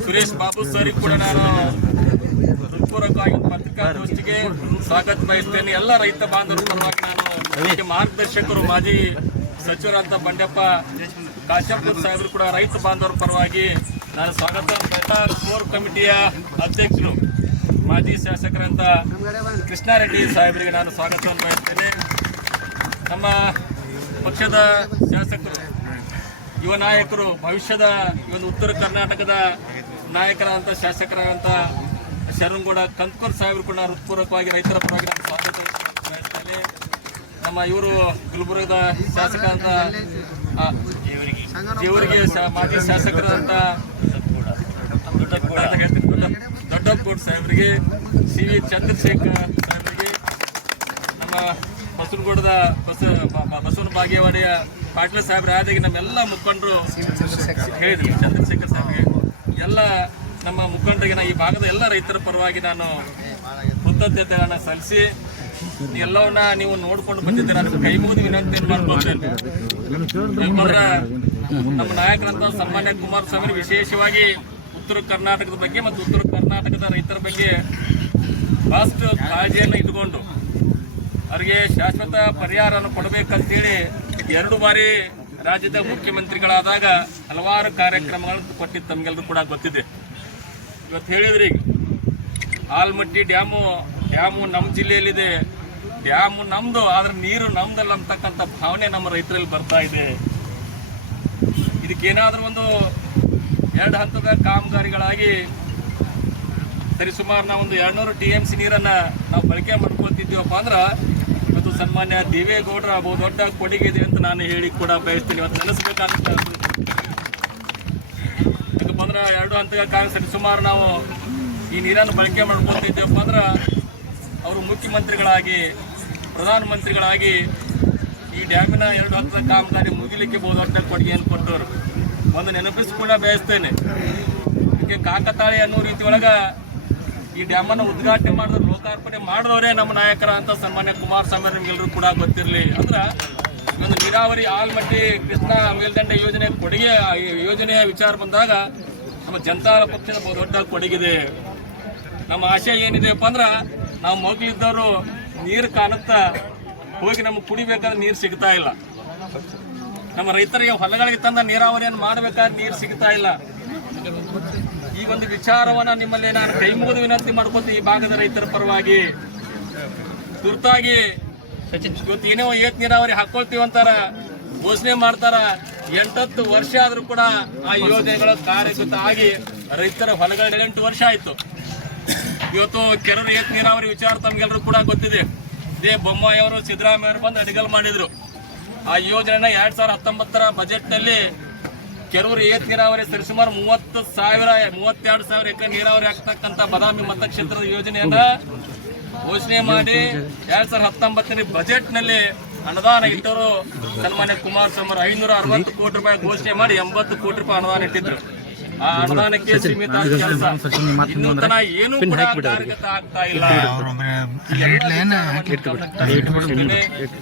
Suresh Babu sir ಕೂಡ ನಾನು ಹೃತ್ಪೂರ್ವಕವಾಗಿ ಪತ್ರಿಕಾಗೋಷ್ಠಿಗೆ ಸ್ವಾಗತ ಬಯಸ್ತೇನೆ. ಎಲ್ಲ ರೈತ ಬಾಂಧವರ ಪರವಾಗಿ ನಾನು ಮಾರ್ಗದರ್ಶಕರು ಮಾಜಿ ಸಚಿವರಂತ ಬಂಡೆಪ್ಪ ಕಾಶಂಪುರ್ ಸಾಹೇಬರು ಕೂಡ ರೈತ ಬಾಂಧವರ ಪರವಾಗಿ ನಾನು ಸ್ವಾಗತ ಕೋರ್ ಕಮಿಟಿಯ ಅಧ್ಯಕ್ಷರು ಮಾಜಿ ಶಾಸಕರಂತ ಕೃಷ್ಣಾರೆಡ್ಡಿ ಸಾಹೇಬರಿಗೆ ನಾನು ಸ್ವಾಗತವನ್ನು ಬಯಸ್ತೇನೆ. ನಮ್ಮ ಪಕ್ಷದ ಶಾಸಕರು, ಯುವ ನಾಯಕರು, ಭವಿಷ್ಯದ ಒಂದು ಉತ್ತರ ಕರ್ನಾಟಕದ ನಾಯಕರಾದಂಥ ಶಾಸಕರಾದಂಥ ಶರಣಗೌಡ ಕಂತ್ಕೂರ್ ಸಾಹೇಬರು ಕೂಡ ಹೃತ್ಪೂರ್ವಕವಾಗಿ ರೈತರ ಪರವಾಗಿ ನಾನು ಸ್ವಾಗತ ಬಯಸ್ತೇನೆ. ನಮ್ಮ ಇವರು ಗುಲ್ಬರ್ಗದ ಶಾಸಕರಾದಂಥ ಜೇವರಿಗೆ ಮಾಜಿ ಶಾಸಕರಾದಂಥ ದೊಡ್ಡಪ್ಪಗೌಡ ಸಾಹೇಬರಿಗೆ, ಸಿ ವಿ ಚಂದ್ರಶೇಖರ್ ಸಾಹೇಬರಿಗೆ, ನಮ್ಮ ಬಸವನಗೌಡದ ಬಸವನ ಬಾಗೇವಾಡಿಯ ಪಾಟೀಲ್ ಸಾಹೇಬ್ರ ಆದಾಗಿ ನಮ್ಮೆಲ್ಲ ಮುಖಂಡರು ಹೇಳಿದ್ರು, ಚಂದ್ರಶೇಖರ್ ಸಾಹೇಬ್ರಿಗೆ, ಎಲ್ಲ ನಮ್ಮ ಮುಖಂಡರಿಗೆ ಈ ಭಾಗದ ಎಲ್ಲ ರೈತರ ಪರವಾಗಿ ನಾನು ಕೃತಜ್ಞತೆಗಳನ್ನು ಸಲ್ಲಿಸಿ ಎಲ್ಲವನ್ನ ನೀವು ನೋಡ್ಕೊಂಡು ಬಂದಿದ್ದೀರ. ನಾನು ಕೈ ಮುಗಿದು ವಿನಂತಿಯನ್ನು ಮಾಡ್ಕೊಳ್ತೇನೆ. ಯಾಕಂದ್ರೆ ನಮ್ಮ ನಾಯಕರಂತ ಸನ್ಮಾನ್ಯ ಕುಮಾರಸ್ವಾಮಿ ವಿಶೇಷವಾಗಿ ಉತ್ತರ ಕರ್ನಾಟಕದ ಬಗ್ಗೆ ಮತ್ತು ಉತ್ತರ ಕರ್ನಾಟಕದ ರೈತರ ಬಗ್ಗೆ ಬಹಳಷ್ಟು ಕಾಳಜಿಯನ್ನು ಇಟ್ಟುಕೊಂಡು ಅವರಿಗೆ ಶಾಶ್ವತ ಪರಿಹಾರವನ್ನು ಕೊಡಬೇಕಂತೇಳಿ 2 ಬಾರಿ ರಾಜ್ಯದ ಮುಖ್ಯಮಂತ್ರಿಗಳಾದಾಗ ಹಲವಾರು ಕಾರ್ಯಕ್ರಮಗಳನ್ನು ಕೊಟ್ಟಿದ್ದು ತಮಗೆಲ್ಲರೂ ಕೂಡ ಗೊತ್ತಿದೆ. ಇವತ್ತು ಹೇಳಿದ್ರಿ, ಆಲ್ಮಟ್ಟಿ ಡ್ಯಾಮು ನಮ್ಮ ಜಿಲ್ಲೆಯಲ್ಲಿದೆ, ಡ್ಯಾಮು ನಮ್ದು, ಆದ್ರೆ ನೀರು ನಮ್ದಲ್ಲ ಅಂತಕ್ಕಂಥ ಭಾವನೆ ನಮ್ಮ ರೈತರಲ್ಲಿ ಬರ್ತಾ ಇದೆ. ಇದಕ್ಕೇನಾದ್ರೂ ಒಂದು 2 ಹಂತದ ಕಾಮಗಾರಿಗಳಾಗಿ ಸರಿಸುಮಾರು ನಾವು ಒಂದು 200 TMC ನೀರನ್ನು ನಾವು ಬಳಕೆ ಮಾಡ್ಕೊಳ್ತಿದ್ದೀವಪ್ಪ ಅಂದ್ರೆ ಇವತ್ತು ಸನ್ಮಾನ್ಯ ದೇವೇಗೌಡರ ಬಹು ದೊಡ್ಡ ಕೊಡುಗೆ ಇದೆ ಅಂತ ನಾನು ಹೇಳಿ ಕೂಡ ಬಯಸ್ತೀನಿ. ಇವತ್ತು ನೆನೆಸ್ಬೇಕಾಗ್ತದೆ. ಯಾಕಂದ್ರೆ 2 ಹಂತದ ಸರಿಸುಮಾರು ನಾವು ಈ ನೀರನ್ನು ಬಳಕೆ ಮಾಡ್ಕೊಳ್ತಿದ್ದೀವಪ್ಪ ಅಂದ್ರೆ ಅವರು ಮುಖ್ಯಮಂತ್ರಿಗಳಾಗಿ, ಪ್ರಧಾನಮಂತ್ರಿಗಳಾಗಿ ಈ ಡ್ಯಾಮಿನ 2 ಹಂತದ ಕಾಮಗಾರಿ ಮುಗಿಲಿಕ್ಕೆ ಬಹು ದೊಡ್ಡ ಕೊಡುಗೆಯನ್ನು ಕೊಟ್ಟವರು. ಒಂದು ನೆನಪಿಸಿ ಕೂಡ ಬಯಸ್ತೇನೆ. ಇದಕ್ಕೆ ಕಾಕತಾಳಿ ಅನ್ನೋ ರೀತಿ ಒಳಗ ಈ ಡ್ಯಾಮನ್ನು ಉದ್ಘಾಟನೆ ಮಾಡಿದ್ರೆ, ಲೋಕಾರ್ಪಣೆ ಮಾಡಿದವರೇ ನಮ್ಮ ನಾಯಕರ ಅಂತ ಸನ್ಮಾನ್ಯ ಕುಮಾರಸ್ವಾಮಿ ನಿಮ್ಗೆಲ್ಲರೂ ಕೂಡ ಗೊತ್ತಿರಲಿ. ಅಂದ್ರೆ ಒಂದು ನೀರಾವರಿ ಆಲ್ಮಟ್ಟಿ ಕೃಷ್ಣಾ ಮೇಲ್ದಂಡೆ ಯೋಜನೆ ಕೊಡುಗೆ, ಯೋಜನೆಯ ವಿಚಾರ ಬಂದಾಗ ನಮ್ಮ ಜನತಾ ಪಕ್ಷದ ಬಹು ದೊಡ್ಡ ಕೊಡುಗಿದೆ. ನಮ್ಮ ಆಶಯ ಏನಿದೆಯಪ್ಪ ಅಂದ್ರೆ ನಾವು ಮಗ್ಲಿದ್ದವರು ನೀರು ಕಾಣುತ್ತಾ ಹೋಗಿ ನಮ್ಗೆ ಕುಡಿಬೇಕಾದ್ರೆ ನೀರು ಸಿಗ್ತಾ ಇಲ್ಲ. ನಮ್ಮ ರೈತರಿಗೆ ಹೊಲಗಳಿಗೆ ತಂದ ನೀರಾವರಿಯನ್ನು ಮಾಡಬೇಕಾದ್ರೆ ನೀರು ಸಿಗ್ತಾ ಇಲ್ಲ. ಈ ಒಂದು ವಿಚಾರವನ್ನ ನಿಮ್ಮಲ್ಲಿ ನಾನು ಕೈ ಮುಗಿದು ವಿನಂತಿ ಮಾಡ್ಕೊತೀನಿ. ಈ ಭಾಗದ ರೈತರ ಪರವಾಗಿ ತುರ್ತಾಗಿ ಇವತ್ತು ಏನೋ ಏತ್ ನೀರಾವರಿ ಹಾಕೊಳ್ತೀವಿ ಅಂತಾರ, ಘೋಷಣೆ ಮಾಡ್ತಾರ. 8 ವರ್ಷ ಆದ್ರೂ ಕೂಡ ಆ ಯೋಜನೆಗಳ ಕಾರ್ಯಗತ ಆಗಿ ರೈತರ ಹೊಲಗಳ 8 ವರ್ಷ ಆಯ್ತು. ಇವತ್ತು ಕೆರೂರು ಏತ್ ನೀರಾವರಿ ವಿಚಾರ ತಮ್ಗೆಲ್ಲರೂ ಕೂಡ ಗೊತ್ತಿದೆ. ಇದೇ ಬೊಮ್ಮಾಯಿ ಅವರು, ಸಿದ್ದರಾಮಯ್ಯ ಅವರು ಬಂದು ಅಡಿಗಲ್ ಮಾಡಿದ್ರು. ಆ ಯೋಜನೆನ 2019ರ ಬಜೆಟ್ನಲ್ಲಿ ಕೆರೂರು ಏತ್ ನೀರಾವರಿ ಸರಿಸುಮಾರು 32,000 ಎಕರೆ ನೀರಾವರಿ ಆಗ್ತಕ್ಕಂಥ ಬಾದಾಮಿ ಮತಕ್ಷೇತ್ರದ ಯೋಜನೆಯನ್ನ ಘೋಷಣೆ ಮಾಡಿ 2019ನೇ ಬಜೆಟ್ನಲ್ಲಿ ಅನುದಾನ ಇಟ್ಟರು. ಸನ್ಮಾನ್ಯ ಕುಮಾರಸ್ವಾಮಿ 560 ಕೋಟಿ ರೂಪಾಯಿ ಘೋಷಣೆ ಮಾಡಿ 80 ಕೋಟಿ ರೂಪಾಯಿ ಅನುದಾನ ಇಟ್ಟಿದ್ರು. ಆ ಅನುದಾನಕ್ಕೆ ಸೀಮಿತ ಕೆಲಸ ಇನ್ನೂ ತನ ಏನೂ ಕೂಡ ಕಾರ್ಯಗತ ಆಗ್ತಾ ಇಲ್ಲ.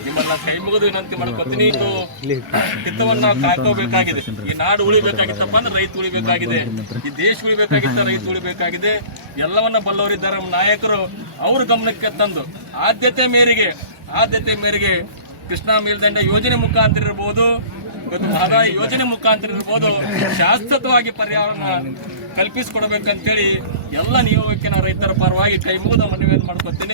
ನಿಮ್ಮನ್ನ ಕೈ ಮುಗಿದು ವಿನಂತಿ ಮಾಡ್ಕೊತೀನಿ. ಇದು ಹಿತವನ್ನ ಕಾಯ್ಕೋಬೇಕಾಗಿದೆ. ಈ ನಾಡು ಉಳಿಬೇಕಾಗಿತ್ತಪ್ಪ ಅಂದ್ರೆ ರೈತ ಉಳಿಬೇಕಾಗಿದೆ. ಈ ದೇಶ ಉಳಿಬೇಕಾಗಿತ್ತ ರೈತ ಉಳಿಬೇಕಾಗಿದೆ. ಎಲ್ಲವನ್ನ ಬಲ್ಲವರಿದ್ದಾರೆ ನಮ್ಮ ನಾಯಕರು. ಅವ್ರ ಗಮನಕ್ಕೆ ತಂದು ಆದ್ಯತೆ ಮೇರೆಗೆ ಕೃಷ್ಣಾ ಮೇಲ್ದಂಡೆ ಯೋಜನೆ ಮುಖಾಂತರ ಇರ್ಬೋದು, ಇವತ್ತು ಮಹದಾಯಿ ಯೋಜನೆ ಮುಖಾಂತರ ಇರ್ಬೋದು, ಶಾಶ್ವತವಾಗಿ ಪರಿಹಾರನ ಕಲ್ಪಿಸಿಕೊಡ್ಬೇಕಂತೇಳಿ ಎಲ್ಲ ನಿಯೋಗಕ್ಕೆ ರೈತರ ಪರವಾಗಿ ಕೈ ಮುಗಿದ ಮನವಿಯನ್ನು ಮಾಡ್ಕೊತೀನಿ.